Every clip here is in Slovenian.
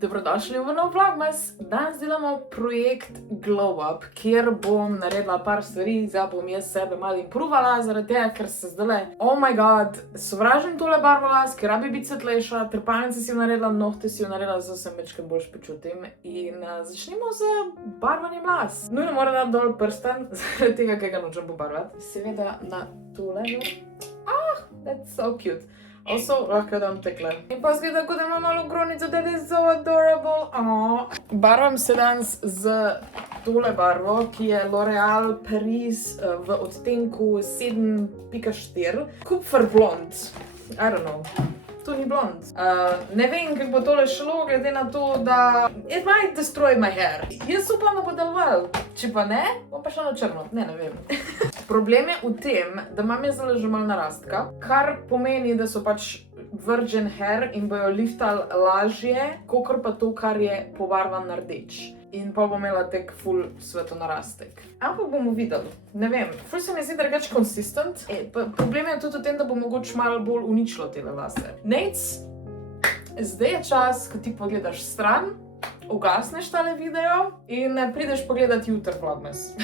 Dobrodošli v nov vlogmas. Danes delamo projekt Glow Up, kjer bom naredila par stvari, zdaj bom jaz sebe malo improvala, zaradi tega, ker se zdajle, oh my god, sovražim tole barvo las, ker rabi biti svetlejša, trepalnice si jo naredila, nohte si jo naredila, zdaj se mečkaj boljš počutim in začnimo z barvanjem las. Nujno moram dati dol prsten, zaradi tega, ker ga nočem pobarvati. Seveda na tole. That's so cute. Also, lahko dam tekle. In pa zgleda, kot da ima malo gronico, that is so adorable. Barvam se danes z tole barvo, ki je L'Oreal Paris v odtenku 7.4. Kupfer blond. I don't know. To ni blond. Ne vem, kako bo tole šlo, glede na to, da it might destroy my hair. Jaz upam, da bo deloval. Če pa ne, bom pa šla na črno. Ne vem. Problem je v tem, da imam jaz zdaj že malo narastka, kar pomeni, da so pač virgin hair in bojo liftali lažje, kakor pa to, kar je pobarvan na rdeč. In pa bom imela tek full svetonarastek. Ampak bomo videli. Ne vem, ful se mi zdi drugače consistent. Problem je tudi v tem, da bo mogoče malo bolj uničilo tele lase. Nec, zdaj je čas, ko ti pogledaš stran, ugasneš tale video in prideš pogledat jutri vlogmas.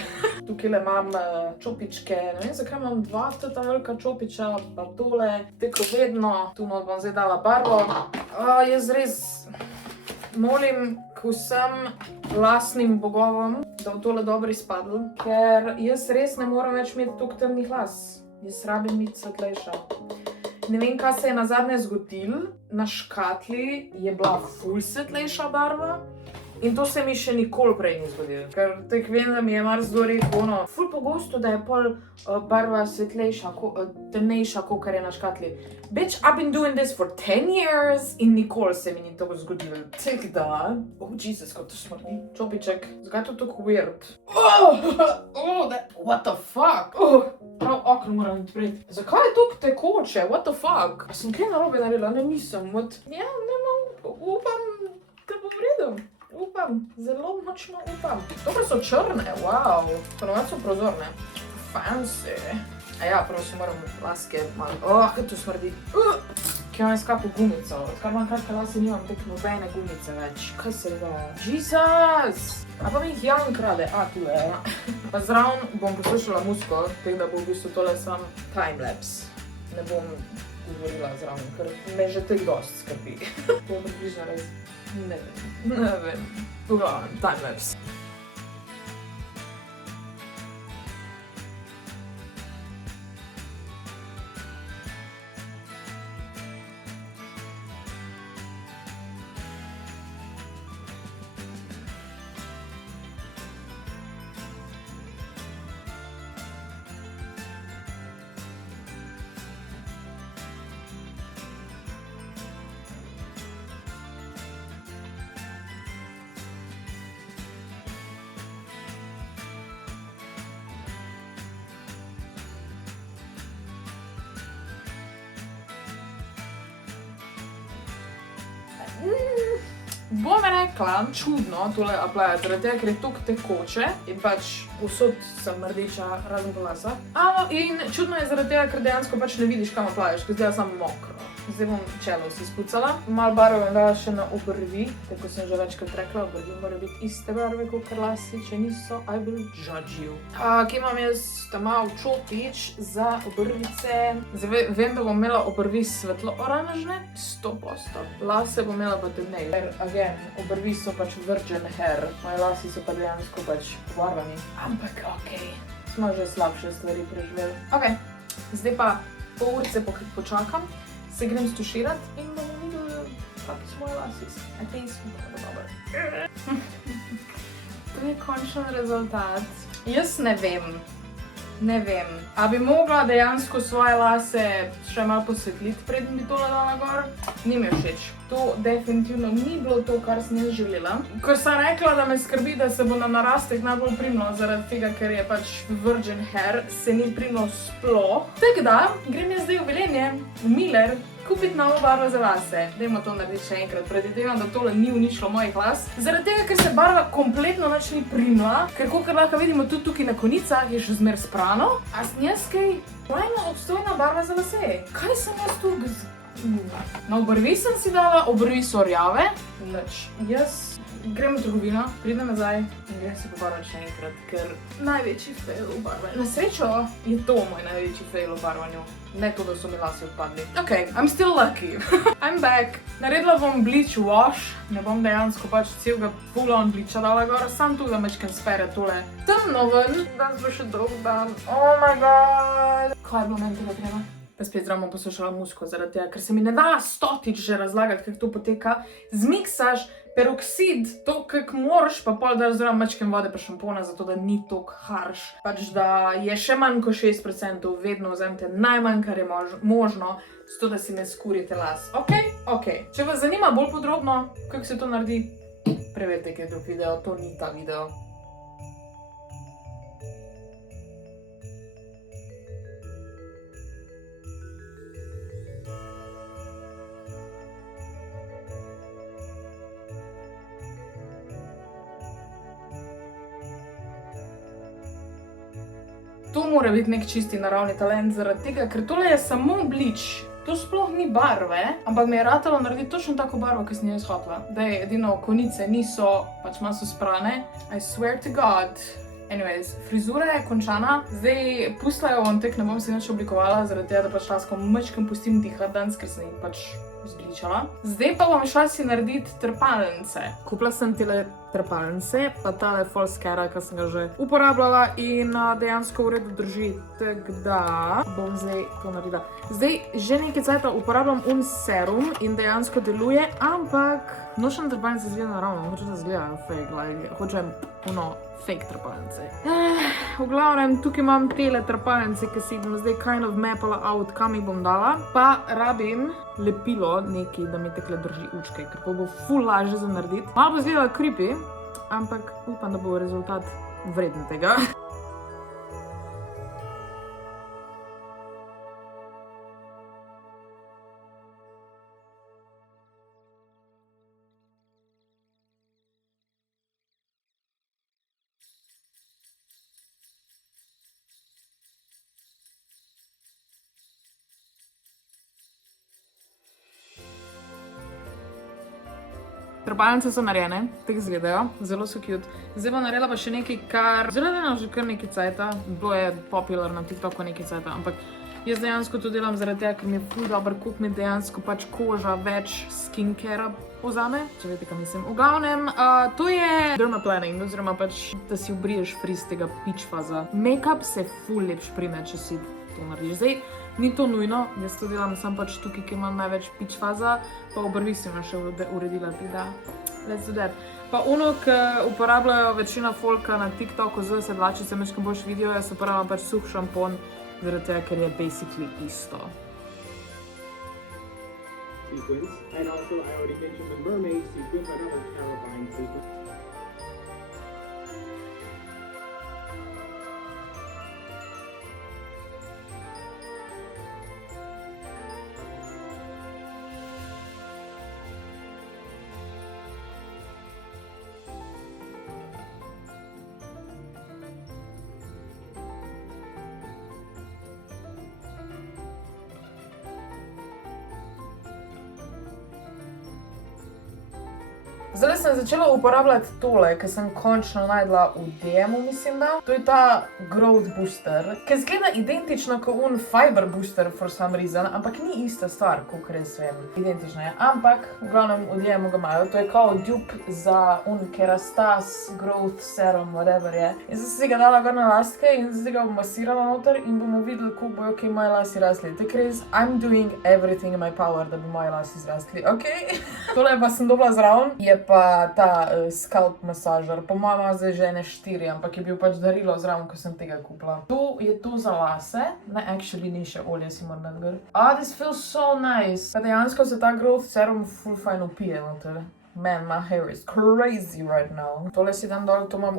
Tukaj imam čopičke, ne vem, zakaj imam dva ta velika čopiča, pa tole, tako vedno, tu bom zdaj dala barvo. Jaz res molim k vsem lasnim bogovom, da bo tole dobro izpadlo, ker jaz res ne morem več imeti toliko temnih las. Jaz rabim biti svetlejša. Ne vem, kaj se je nazadnje zgodilo, na škatli je bila ful svetlejša barva in to se mi še nikoli prej ni zgodilo. Ker tek vem, da mi je marsikdo rekel, ful pogosto, da je pol barva svetlejša, temnejša, kakor je na škatli. Bitch, I've been doing this for 10 years in nikoli se mi ni to zgodilo. Tek da. Oh, Jesus, kot to smrdi. Čopiček, zakaj je to tako weird? What the fuck? Prav okno moram odpreti. Zakaj je tako tekoče? What the fuck? A sem kaj narobe naredila? Ne, nisem. Ja, upam, da bo v redu. Upam, zelo močno upam. Dobro so črne, wow. Ponovadi so prozorne. Fancy. A ja, prvo si moram laske malo. Kaj to smrdi. Kaj imam skapo gumico. Odkar imam kratke lase, nimam tek nobene gumice več. Kaj se dogaja? Jesus! A pa mi jih Jan krade. Tu je. Pa zraven bom poslušala muziko, tako da bo v bistvu tole sam timelapse. Ne bom govorila zraven, ker me že tek dost skrbi. To je približno res. Ne vem. V glavnem, timelapse. Bom rekla, čudno tole aplavati, zaradi tega, ker je toliko tekoče in pač povsod sem rdeča, razen po lasah. In čudno je zaradi tega, ker dejansko pač ne vidiš, kam aplaviš, ker zdaj samo mokro. Zdaj bom čelo si spucala. Malo barve bom dala še na obrvi, tako sem že večkrat rekla, obrvi mora biti iste barve, kot lasi, če niso, I will judge you. Kje imam jaz mal čopič za obrvice. Zdaj vem, da bom imela obrvi svetlo oranžne, 100%. Lase bom imela pa temnej, ker again, obrvi so pač virgin hair, moji lasi so pa dejansko pač pobarvani. Ampak okej, smo že slabše stvari preživeli. Zdaj pa pol urce počakam, se grem stuširati in bomo videli, kakšni so moji lasi. A te smo tako dober. To je končen rezultat. Jaz ne vem. A bi mogla dejansko svoje lase še malo posvetliti, preden bi tole dala gor? Ni mi všeč. To definitivno ni bilo to, kar sem jaz želela. Ko sem rekla, da me skrbi, da se bo na narastek najbolj primilo, zaradi tega, ker je pač virgin hair, se ni primilo sploh. Tako da, grem jaz zdaj v Velenje, v Miller, kupiti novo barvo za lase. Dajmo to narediti še enkrat, predvidevam, da tole ni uničilo mojih las. Zaradi tega, ker se barva kompletno nič ni primila, ker kakor lahko vidimo tudi tukaj na konicah, je še zmer sprano. A sem jaz kaj trajno obstojna barva za lase? Kaj sem jaz tu Na obrvi sem si dala, obrvi so rjave. Jaz grem v trgovino, pridem nazaj in grem si pobarvati še enkrat, ker največji fail v barvanju. Na srečo je to moj največji fail v barvanju. Ne to, da so mi lasi odpadli. Ok, I'm still lucky. I'm back. Naredila bom bleach wash. Ne bom dejansko pač celega full on bleacha dala gor, sam tu da mečkem spere tole temno ven. Danes bo še dolg dan. Oh my god. Kaj je bilo meni tega treba? Pa spet zraven bom poslušala muziko zaradi tega, ker se mi ne da stotič že razlagati, kako to poteka. Zmiksaš peroksid, to, kako moraš, pa pol daš zraven mečkem vode pa šampona, zato da ni tok harš. Pač da je še manj kot 6%, vedno vzemite najmanj, kar je možno, zato da si ne skurite las. Ok. Če vas zanima bolj podrobno, kako se to naredi, preverite, kaj je drug video, to ni ta video. To mora biti nek čisti naravni talent zaradi tega, ker tole je samo bleach. To sploh ni barve, ampak mi je ratalo narediti točno tako barvo, ki sem jo hotela. Da je edino konice niso, pač malo so sprane. I swear to God. Anyways, frizura je končana. Zdaj pustila jo tek, ne bom si nič oblikovala, zaradi tega, da pač lasko mečkem pustim dihati danes, ker sem jih pač zbličala. Zdaj pa bom šla si narediti trepalnice. Kupila sem tele trepalnice, pa tale Falskera, ki sem ga že uporabljala in dejansko v redu drži. Tako da bom zdaj to naredila. Zdaj že nekaj cajta uporabljam serum in dejansko deluje, ampak nočem trepalnice zgleda naravno, hočem da zgledajo fake, hočem fake trepalnice. V glavnem, tukaj imam tele trepalnice, ki si jih bom zdaj kind of mapala out, kam jih bom dala. Pa rabim lepilo nekaj, da mi tekle drži učke, ker bo ful lažje za narediti. Malo bo izgledala creepy, ampak upam, da bo rezultat vreden tega. Trepalnice so narejene, tako izgledajo, zelo so cute. Zdaj bom naredila pa še nekaj, kar zelo že kar nekaj cajta, bilo je popular na TikToku nekaj cajta, ampak jaz dejansko to delam zaradi tega, ker mi je ful dober, koliko mi dejansko pač koža več skincare vzame, če veste, kaj mislim. V glavnem, to je dermaplaning, oziroma pač, da si obriješ frizz tega peach faza. Make-up se ful lepš prime, če si to narediš. Zdaj, ni to nujno, jaz to delam sam pač tukaj, ki imam največ peach faza, pa obrvi sem še uredila, tako da, let's do that. Pa ono, ki uporabljajo večina folka na TikToku, zdaj se vlači, se mečkam boljš video, jaz uporabljam pač suh šampon, zaradi tega, ker je basically isto. Sequence, and also I already mentioned the mermaid sequence, another terrifying sequence. Zdaj sem začela uporabljati tole, ki sem končno najdla v DM-u, mislim da. To je ta Growth Booster, ki zgleda identično kot Fiber Booster for some reason, ampak ni ista stvar, kolikor jaz vem. Identična je, ampak v glavnem v DM-u ga imajo. To je kao dupe za Kerastase Growth Serum, whatever je. In zdaj si ga dala gor na lastke in zdaj ga bom masirala noter in bomo videli, kako bojo kaj moji lasi rasli. Tako res, I'm doing everything in my power, da bi moji lasi zrasli, ok? Tole pa sem dobila zraven, je pa ta scalp masažer. Po mojem ima zdaj že 4, ampak je bil pač darilo zraven, ko sem tega kupila. To je to za lase. Ne, actually ni še olje, si moram dati gor. This feels so nice. Pa dejansko se ta growth serum ful fajn upije noter. Man, my hair is crazy right now. Tole si dam dol, to imam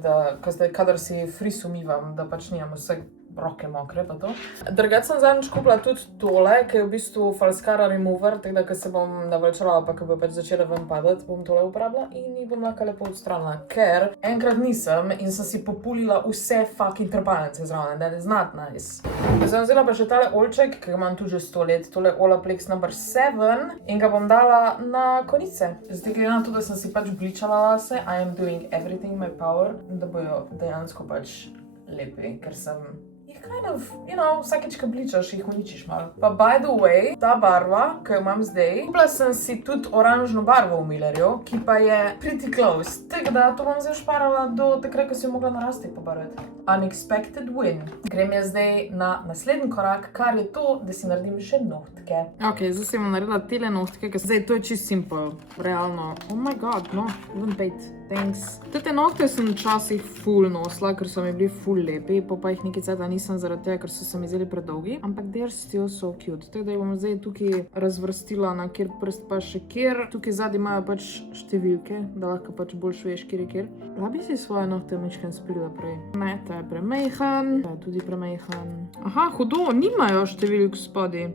da kadar si frizz umivam, da pač nimam vse roke mokre pa to. Drugače sem zadnjič kupila tudi tole, ki je v bistvu Falscara Remover, tako da, ko se bom navlačala, pa ko bo pač začela ven padati, bom tole uporabila in jih bom lahko lepo odstranila, ker enkrat nisem in sem si populila vse fucking trepalnice zraven, that is not nice. Sem vzela pa še tale olček, ki ga imam tu že 100 let, tole Olaplex No. 7 in ga bom dala na konice. Zdaj, glede na to, da sem si pač bličala lase, I am doing everything in my power, da bojo dejansko pač lepi, ker sem jih kind of, you know, vsakeč, ko bličaš, jih uničiš malo. Pa by the way, ta barva, ki jo imam zdaj, kupila sem si tudi oranžno barvo v Millerju, ki pa je pretty close, tako da to bom zdaj šparala do takrat, ko si jo mogla narasti pobarvati. Unexpected win. Grem jaz zdaj na naslednji korak, kar je to, da si naredim še nohtke. Ok, zdaj si bom naredila tele nohtke, ker zdaj to je čisto simple, realno. Oh my god, no, even bait. Thanks. Te nohte sem včasih ful nosila, ker so mi bili ful lepi, pa jih nekaj cajta nisem zaradi tega, ker so se mi zdeli predolgi, ampak they're still so cute. Tako da jih bom zdaj tukaj razvrstila na kjer prst pa še kjer. Tukaj zadnji imajo pač številke, da lahko pač bolj veš, kjer je kjer. Bi si svoje nohte mičken sprila prej. Ne, ta je premejhan, ta je tudi premejhan. Aha, hudo, nimajo številk spodaj.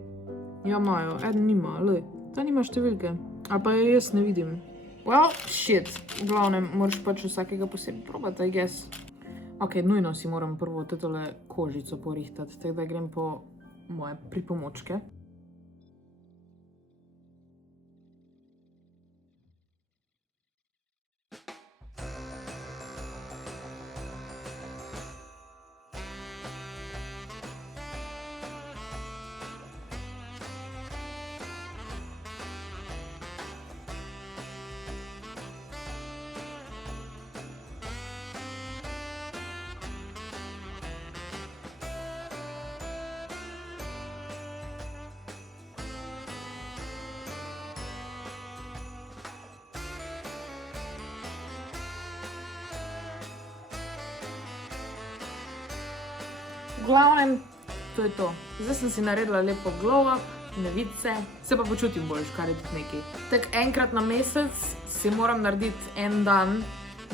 Ja, imajo, eden nima, le. Ta nima številke. A pa jaz ne vidim. Well, shit. V glavnem, moraš pač vsakega posebej probati, I guess. Ok, nujno si moram prvo tole kožico porihtati, tako da grem po moje pripomočke. V glavnem, to je to. Zdaj sem si naredila lepo glow up, ne vidi se pa počutim boljš, kar je tudi nekaj. Tak enkrat na mesec si moram narediti en dan,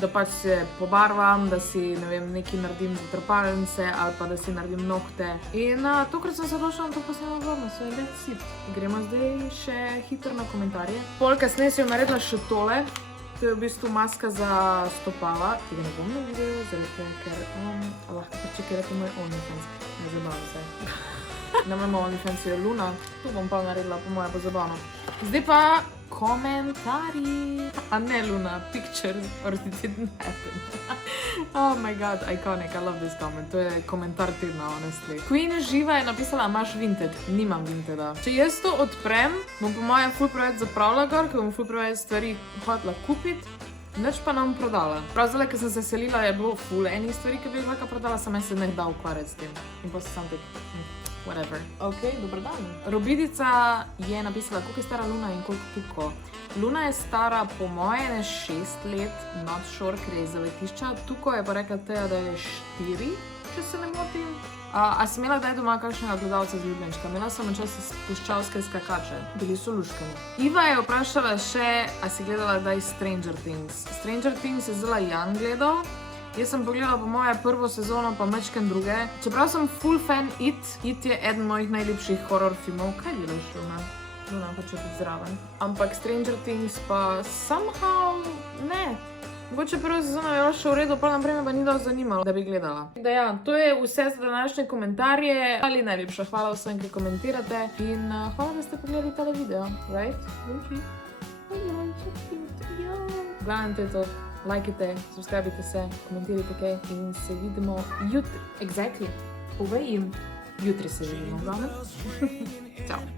da pač se pobarvam, da si, ne vem, nekaj naredim za trepalnice ali pa da si naredim nohte. In tokrat sem se odločila na to posebno vlogno, so je that's it. Gremo zdaj še hitro na komentarje. Pol kasneje si jo naredila še tole. To je v bistvu maska za stopala, tega ne bom na videu, zaradi tega, ker lahko pa čekirate moj OnlyFans. Ne zabavam se. Na mojem OnlyFans je Luna, tu bom pa naredila po moje pozabavno. Zdaj pa komentarji. A ne Luna, pictures or it didn't happen. Oh my god, iconic, I love this comment. To je komentar tedna, honestly. Queen Živa je napisala, imaš Vinted. Nimam Vinteda. Če jaz to odprem, bom po mojem ful preveč zapravila gor, ker bom ful preveč stvari hotela kupiti, nič pa nam prodala. Prav zdaj, ker sem se selila, je bilo ful enih stvari, ki bi jih lahko prodala, sem se ne da ukvarjati s tem. In pa sem tak, whatever. Ok, dober dan. Robidica je napisala, koliko je stara Luna in koliko Tuko. Luna je stara po moje 6 let, not sure, ker je iz zavetišča. Tuko je pa rekla Teja, da je 4, če se ne motim. A si imela kdaj doma kakšnega gledalca z ljubljenčka? Imela sem včasih puščavske skakače. Bili so luškani. Iva je vprašala še, a si gledala kdaj Stranger Things. Stranger Things je zelo Jan gledal. Jaz sem pogledala po moje prvo sezono, pa mečken druge. Čeprav sem full fan It. It je eden mojih najljubših horror filmov. Kaj delaš, Luna? Luna hoče biti zraven. Ampak Stranger Things pa somehow ne. Mogoče prvo sezono je še v redu, pa naprej me pa ni dovolj zanimalo, da bi gledala. Da ja, to je vse za današnje komentarje. Ali najlepša hvala vsem, ki komentirate. In hvala, da ste pogledali tale video. Right? Glavnem, to je to. Lajkite, subscribite se, komentirajte kaj in se vidimo jutri. Exactly. Povej jim. Jutri se vidimo. Glavnem. Ciao.